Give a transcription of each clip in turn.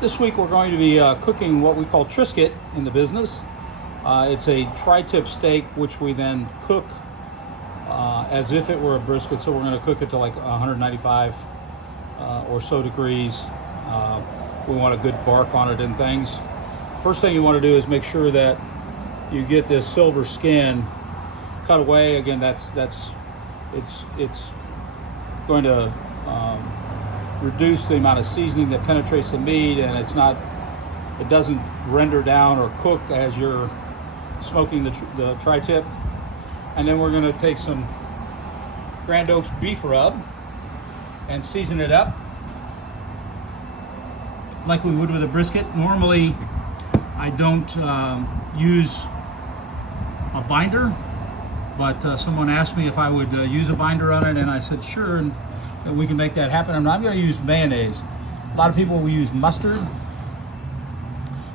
This week we're going to be cooking what we call Trisket in the business. It's a tri-tip steak which we then cook as if it were a brisket. So we're going to cook it to like 195 or so degrees. We want a good bark on it and things. First thing you want to do is make sure that you get this silver skin cut away. Again, it's going to reduce the amount of seasoning that penetrates the meat, and it doesn't render down or cook as you're smoking the tri-tip. And then we're going to take some Grand Oaks beef rub and season it up like we would with a brisket. Normally I don't use a binder, but someone asked me if I would use a binder on it, and I said sure, and we can make that happen. I'm going to use mayonnaise. A lot of people will use mustard.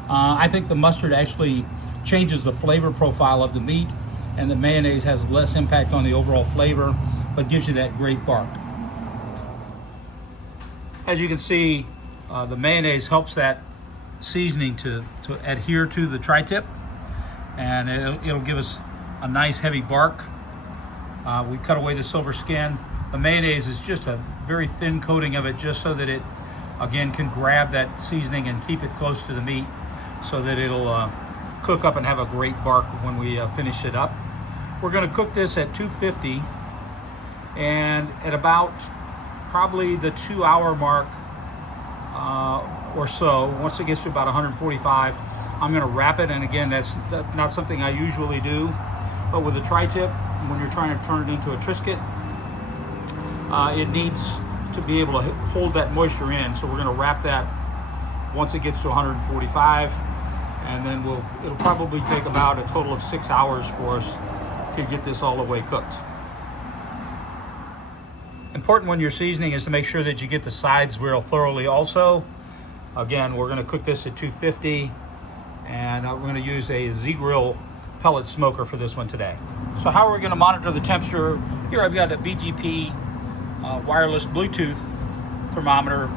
I think the mustard actually changes the flavor profile of the meat, and the mayonnaise has less impact on the overall flavor, but gives you that great bark. As you can see, the mayonnaise helps that seasoning to adhere to the tri-tip, and it'll give us a nice heavy bark. We cut away the silver skin. The mayonnaise is just a very thin coating of it, just so that it, again, can grab that seasoning and keep it close to the meat, so that it'll cook up and have a great bark when we finish it up. We're going to cook this at 250, and at about probably the 2-hour mark or so, once it gets to about 145, I'm going to wrap it. And again, that's not something I usually do, but with a tri-tip, when you're trying to turn it into a Trisket, it needs to be able to hold that moisture in. So we're going to wrap that once it gets to 145, and then it'll probably take about a total of 6 hours for us to get this all the way cooked. Important when you're seasoning is to make sure that you get the sides real thoroughly also. Again, we're going to cook this at 250, and we're going to use a Z-Grill pellet smoker for this one today. So how are we going to monitor the temperature? Here I've got a BGP wireless Bluetooth thermometer,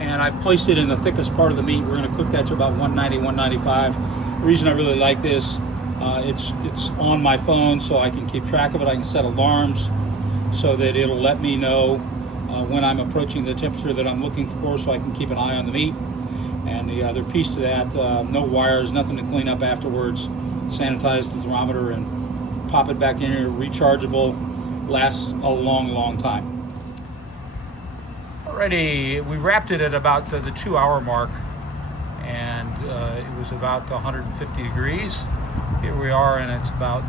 and I've placed it in the thickest part of the meat. We're going to cook that to about 190, 195. The reason I really like this, it's on my phone, so I can keep track of it. I can set alarms so that it'll let me know when I'm approaching the temperature that I'm looking for, so I can keep an eye on the meat. And the other piece to that, no wires, nothing to clean up afterwards. Sanitize the thermometer and pop it back in here. Rechargeable, lasts a long time. Alrighty, we wrapped it at about the 2-hour mark, and it was about 150 degrees. Here we are, and it's about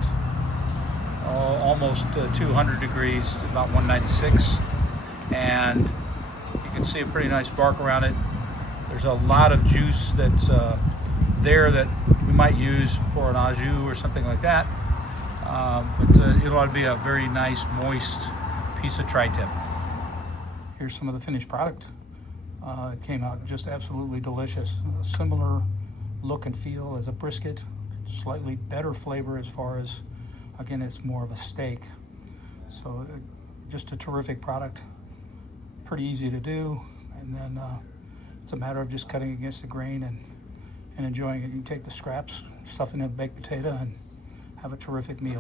almost 200 degrees, about 196, and you can see a pretty nice bark around it. There's a lot of juice that's there that we might use for an au jus or something like that, but it ought to be a very nice, moist piece of tri-tip. Here's some of the finished product. It came out just absolutely delicious. A similar look and feel as a brisket, slightly better flavor as far as, again, it's more of a steak. So just a terrific product, pretty easy to do, and then it's a matter of just cutting against the grain and enjoying it. You can take the scraps, stuff in a baked potato, and have a terrific meal.